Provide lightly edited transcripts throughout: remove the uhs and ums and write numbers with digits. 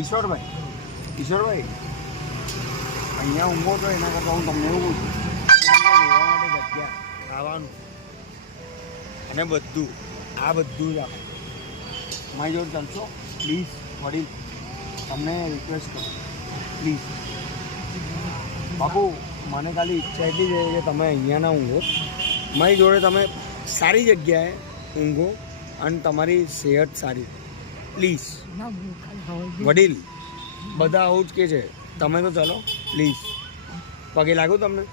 ઈશ્વરભાઈ, ઈશ્વરભાઈ અહીંયા ઊંઘો તો એના કરતાં હું તમને એવું પૂછું, રહેવા માટે જગ્યા, ખાવાનું અને બધું, આ બધું જ આપો. મારી જોડે ચાલશો પ્લીઝ? વડીલ તમને રિક્વેસ્ટ કરું પ્લીઝ. બાપુ મને ખાલી ઈચ્છા એટલી છે કે તમે અહીંયા ના ઊંઘો, મારી જોડે તમે સારી જગ્યાએ ઊંઘો અને તમારી સેહત સારી. પ્લીઝ વડીલ, બધા આવું જ કે છે, તમે તો ચાલો પ્લીઝ. પગે લાગુ તમને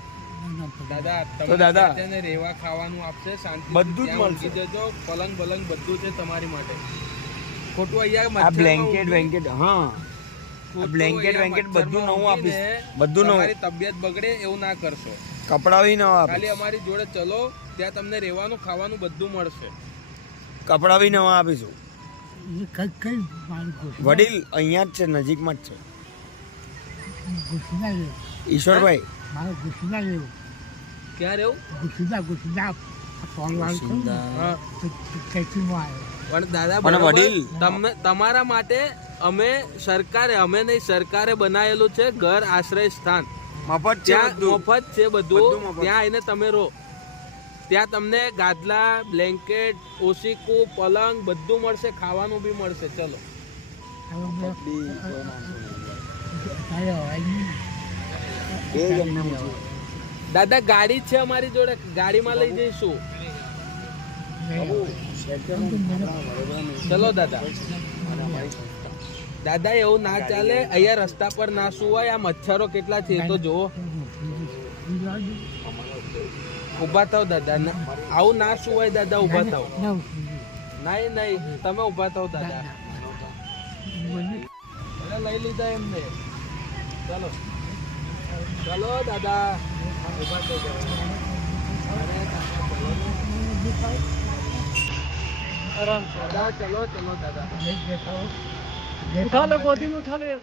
દાદા. તો દાદા રેવા ખાવાનું આપશે, શાંતિ બધું જ મળશે. જજો, પલંગ બલંગ બધું છે તમારી માટે. ખોટું અહીંયા આ બ્લેન્કેટ વેન્કેટ, હા બ્લેન્કેટ વેન્કેટ બધું નવું આપીશ, બધું નવું. તમારી તબિયત બગડે એવું ના કરશો. કપડાં બી નવા ખાલી આપીશ, અમારી જોડે ચલો, ત્યાં તમને રહેવાનું ખાવાનું બધું મળશે. કપડાં બી નવા આપીશું. વડીલ અહીંયા જ છે, નજીકમાં જ છે. ઈશ્વરભાઈ ક્યાં રહેવું? પણ દાદા પણ બરાબર, વડીલ તમારા માટે અમે નહીં, સરકારે બનાવેલું છે ઘર આશ્રય સ્થાન. મફત છે, ત્યાં બધું મફત છે બધું. બધું મફત. ત્યાં આવીને તમે રહો. ત્યાં તમને ગાદલા, બ્લેન્કેટ, ઓશીકું, પલંગ બધું મળશે, ખાવાનું બી મળશે. ચલો એ જ અમને પૂછ્યું. દાદા, ગાડી છે અમારી જોડે, ગાડીમાં લઈ જઈશું. ચલો દાદા. દાદા એવું ના ચાલે, અહીંયા રસ્તા પર ના સુવાય. આ મચ્છરો કેટલા છે એ તો જુઓ. ઉભા થાવ દાદા, આવું ના સુવાય દાદા, ઉભા થાવ. નહીં નહીં, તમે ઉભા થાવ દાદા. લઈ લીધા એમને. ચલો ચલો દાદા, ઉભા થઈ જાઓ. દાદા ચલો ચલો દાદા. उठा लो, गोदी में उठा लो।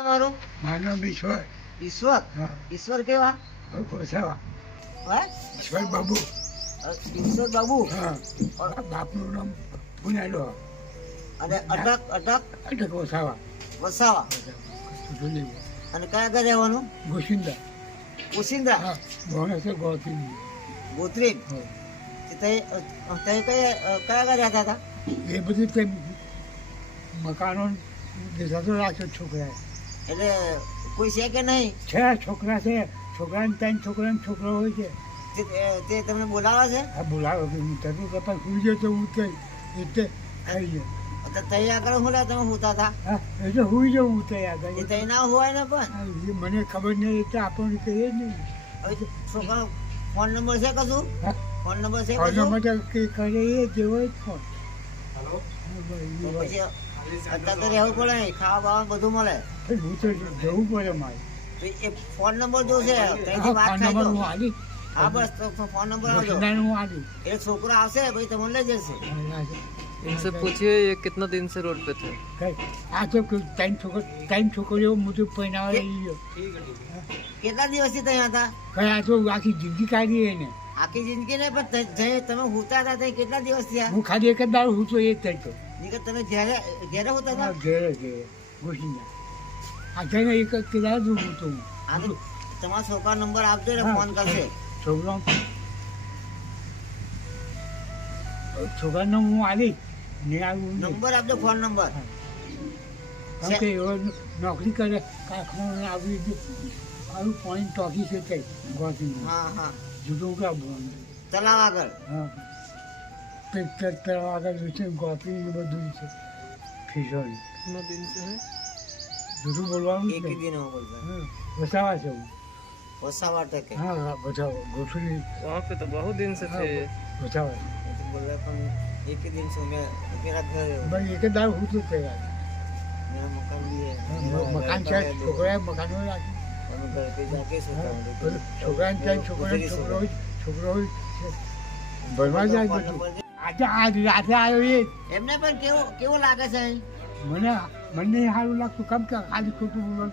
તમારું મારું નામ ઈશ્વર. ઈશ્વર હા. ઈશ્વર કેવા ગોસાવા. હે ઈશ્વર બાબુ. ઈશ્વર બાબુ હા. બાપનું નામ પુનાડો. અને અટક અટક એટલે ગોસાવા. વસાવા અને કયા ઘર રહેવાનું ગોશિંદા. ઓસિંદા હા. ભણેશ્વર ગોતી. ગોત્રી તે કયા ઘર રહેતા હતા એ બધી તે મકાનો દેખાતો રાખ્યો છોકરાએ. એટલે કોઈ છે કે નહીં છે છોકરા છે. છોકરાને ત્રણ છોકરાને છોકરો હોય છે. તે તમને બોલાવે છે આ બોલાવો કે હું તને કપાસ સુઈ ગયો તો હું થઈ એટલે આવી ગયો. તો તઈ આગળ હું લે તમે હોતા હતા હા એટલે સુઈ જાઉં હું થઈ એ આગળ. તઈ ના હોય ને પણ એ મને ખબર નહીં એટલે આપણને કહીએ જ નહીં. હવે તો છોકરાનો ફોન નંબર છે કશું હા. ફોન નંબર છે ફોન કશું માટે કંઈ કરે એ જેવો જ ફોન. તો પછી અત્યારે તો રહેવું પડે ને, ખાવા બાવા બધું મળે હું તો જવું પડે મારે. તો એ ફોન નંબર જોશે ત્યાંથી હા, વાત ફોન થાય નંબર તો હું આલી. હા બસ તો ફોન નંબર આવજો વસુંધરાને હું આલી. એ છોકરો આવશે પછી તમને લઈ જશે इनसे पूछिए ये कितना दिन से रोड पे थे। કઈ આ તો ત્રણ છોકરીઓ મોટું પહેરાવા લઈ ગયો. કેટલા દિવસથી ત્યાં હતા કઈ આ તો આખી જિંદગી કાઢી એને. આખી જિંદગી ને પણ તમે હોતા હતા ત્યાં કેટલા દિવસ થયા હું ખાલી એક જ દાડો હું તો એ જ થતો. નીકળ તમે ઘેરે ઘેરે હોતા હતા ઘેરે ઘેરે ઘૂસીને આ જઈને એક જ કિલ્લા જ હું તો હું. આ તો તમારા છોકરા નંબર આપજો ને હા. ફોન કરશે છોકરાનો હું આલી ને આવું નહીં. નંબર આપજો ફોન નંબર કેમ કે એવો નોકરી કરે કારખાનું આવી આવું પોઈન્ટ ટોકી છે તે ગોતીને હા હા જુદું ક્યાં બોલવાનું. તલાવ આગળ હા આગળ છે ગોતી ને બધું છે ખીચોડી कितना दिन से है। જુદું બોલવાનું જ એક નહીં. દિન બોલતા હા, વસાવા છે હું. વસાવા ટકે હા હા બધા ગોઠવી वहाँ पे तो बहुत दिन से थे। વસાવા બોલે પણ એક દિન से मैं मेरा घर ભાઈ એક જ દાળ હું તો તૈયાર. मेरा मकान भी है મકાન છે છોકરાએ મકાનો રાખ્યું. हम घर पे जाके सोता हूँ છોકરાને ત્યાં છોકરાને છોકરો હોય છે. ભણવા જાય બધું. આજે આજ રાત્રે આવ્યો એ જ. એમને પણ કેવો લાગે છે અહીં? મને નહીં સારું લાગતું કેમ કે ખાલી ખોટું બોલવાનું.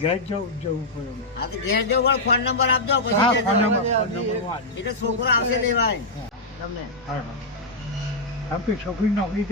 ઘેર જવું પડે. હા તો ઘેર જવું પણ ફોન નંબર આપજો હા પછી ફોન કહેજો. નંબર હું આલીશ. એટલે છોકરો આવશે લેવા અહીં. હા. તમને હા હા. કેમ કે છોકરી નોકરી